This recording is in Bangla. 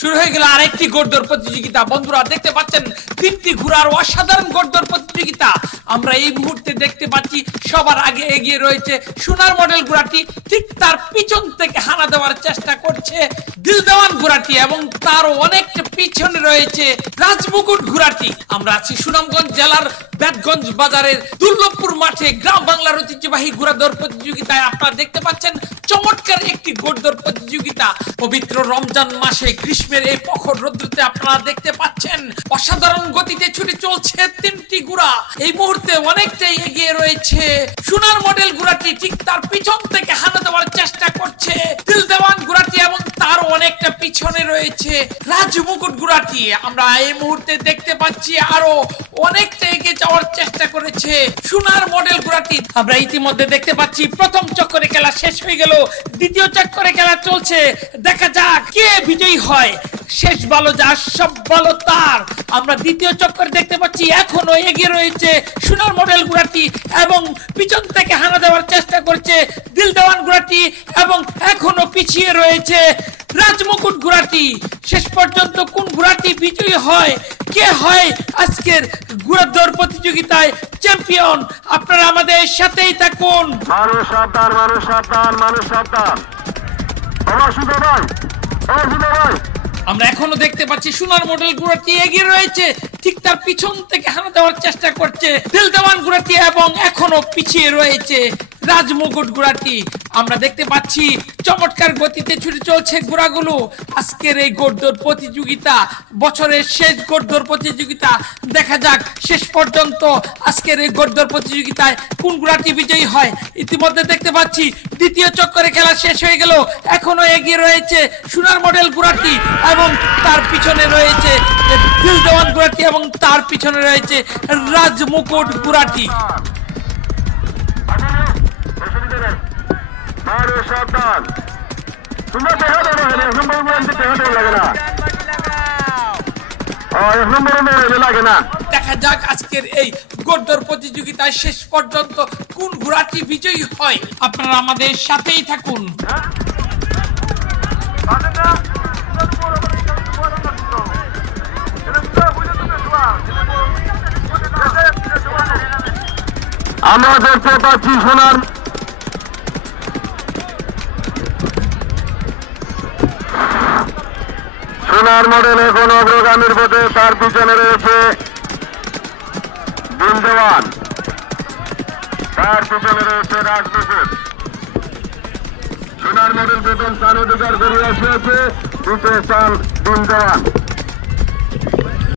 শুরু হয়ে গেল আরেকটি ঘোড়দৌড় প্রতিযোগিতা। বন্ধুরা দেখতে পাচ্ছেন তিনটি ঘোড়ার অসাধারণ ঘোড়দৌড় প্রতিযোগিতা। আমরা এই মুহূর্তে দেখতে পাচ্ছি সবার আগে এগিয়ে রয়েছে সোনার মডেল ঘোড়াটি, ঠিক তার পিছন থেকে হানা দেওয়ার চেষ্টা করছে দিলদেওয়ান ঘোড়াটি এবং তারও অনেকটা পিছনে রয়েছে রাজমুকুট ঘোড়াটি। আমরা আছি সুনামগঞ্জ জেলার বেতগঞ্জ বাজারের দুর্লভপুর মাঠে গ্রাম বাংলার ঐতিহ্যবাহী ঘোড়াদৌড় প্রতিযোগিতায়। আপনারা দেখতে পাচ্ছেন চমৎকার একটি ঘোড়দৌড় প্রতিযোগিতা। পবিত্র রমজান মাসে গ্রীষ্মের এই প্রখর রৌদ্রতে আপনারা দেখতে পাচ্ছেন অসাধারণ গতিতে ছুটে চলছে তিনটি ঘোড়া। এই মুহূর্তে অনেকটাই এগিয়ে রয়েছে সোনার মডেল ঘোড়াটি, ঠিক তার পিছন থেকে হানা দেওয়ার চেষ্টা করছে দিলদেওয়ান ঘোড়াটি এবং তার অনেকটা পিছনে রয়েছে রাজমুকুট ঘোড়াটি। আমরা এই মুহূর্তে দেখতে পাচ্ছি আরো অনেকটা এগিয়ে যাওয়ার চেষ্টা করেছে সোনার মডেল ঘোড়াটি। আমরা ইতিমধ্যে দেখতে পাচ্ছি প্রথম চক্করে খেলা শেষ হয়ে গেল, দ্বিতীয় চক্করে খেলা চলছে। দেখা যাক কে বিজয়ী হয়। শেষ ভালো যার সব ভালো তার। আমরা দ্বিতীয় চক্করে দেখতে পাচ্ছি এখনো এগিয়ে রয়েছে সোনার মডেল ঘোড়াটি এবং পিছন থেকে হানা দেওয়ার চেষ্টা করছে দিলদেওয়ান ঘোড়াটি এবং এখনো পিছিয়ে রয়েছে রাজমুকুট ঘোড়াটি। শেষ পর্যন্ত কোন ঘোড়াটি বিজয়ী হয়, কে হয় আজকের ঘোড়াদৌড় প্রতিযোগিতায় চ্যাম্পিয়ন, আপনারা আমাদের সাথেই থাকুন। মানুষ সাবধান, মানুষ সাবধান, মানুষ সাবধান। আমরা এখনো দেখতে পাচ্ছি সোনার মডেল ঘোড়াটি এগিয়ে রয়েছে, ঠিক তার পিছন থেকে হানা দেওয়ার চেষ্টা করছে দিলদেওয়ান ঘোড়াটি এবং এখনো পিছিয়ে রয়েছে রাজমুকুট ঘোড়াটি। আমরা দেখতে পাচ্ছি চমৎকার গতিতে ছুটে চলছে ঘোড়াগুলো। আজকের এই ঘোড়দৌড় প্রতিযোগিতা বছরের শেষ ঘোড়দৌড় প্রতিযোগিতা। দেখা যাক শেষ পর্যন্ত আজকের এই ঘোড়দৌড় প্রতিযোগিতায় কোন ঘোড়াটি বিজয়ী হয়। ইতিমধ্যে দেখতে পাচ্ছি দ্বিতীয় চক্করে খেলা শেষ হয়ে গেল, এখনো এগিয়ে রয়েছে সোনার মডেল ঘোড়াটি এবং তার পিছনে রয়েছে দিলদেওয়ান ঘোড়াটি এবং তার পিছনে রয়েছে রাজমুকুট ঘোড়াটি। দেখা যাক আজকের এই ঘোড়দৌড় প্রতিযোগিতায় শেষ পর্যন্ত কোন ঘোড়াটি বিজয়ী হয়। আপনারা আমাদের সাথেই থাকুন। আমরা দেখতে পাচ্ছি সোনার মডেল এখন অগ্রগামীর পথে, তার পিছনে রয়েছে দিলদেওয়ান, তার পিছনে রয়েছে রাজমুকুট। সোনার মডেল প্রথম স্থান অধিকার করে আসিয়াছে, দ্বিতীয় স্থান দিলদেওয়ান।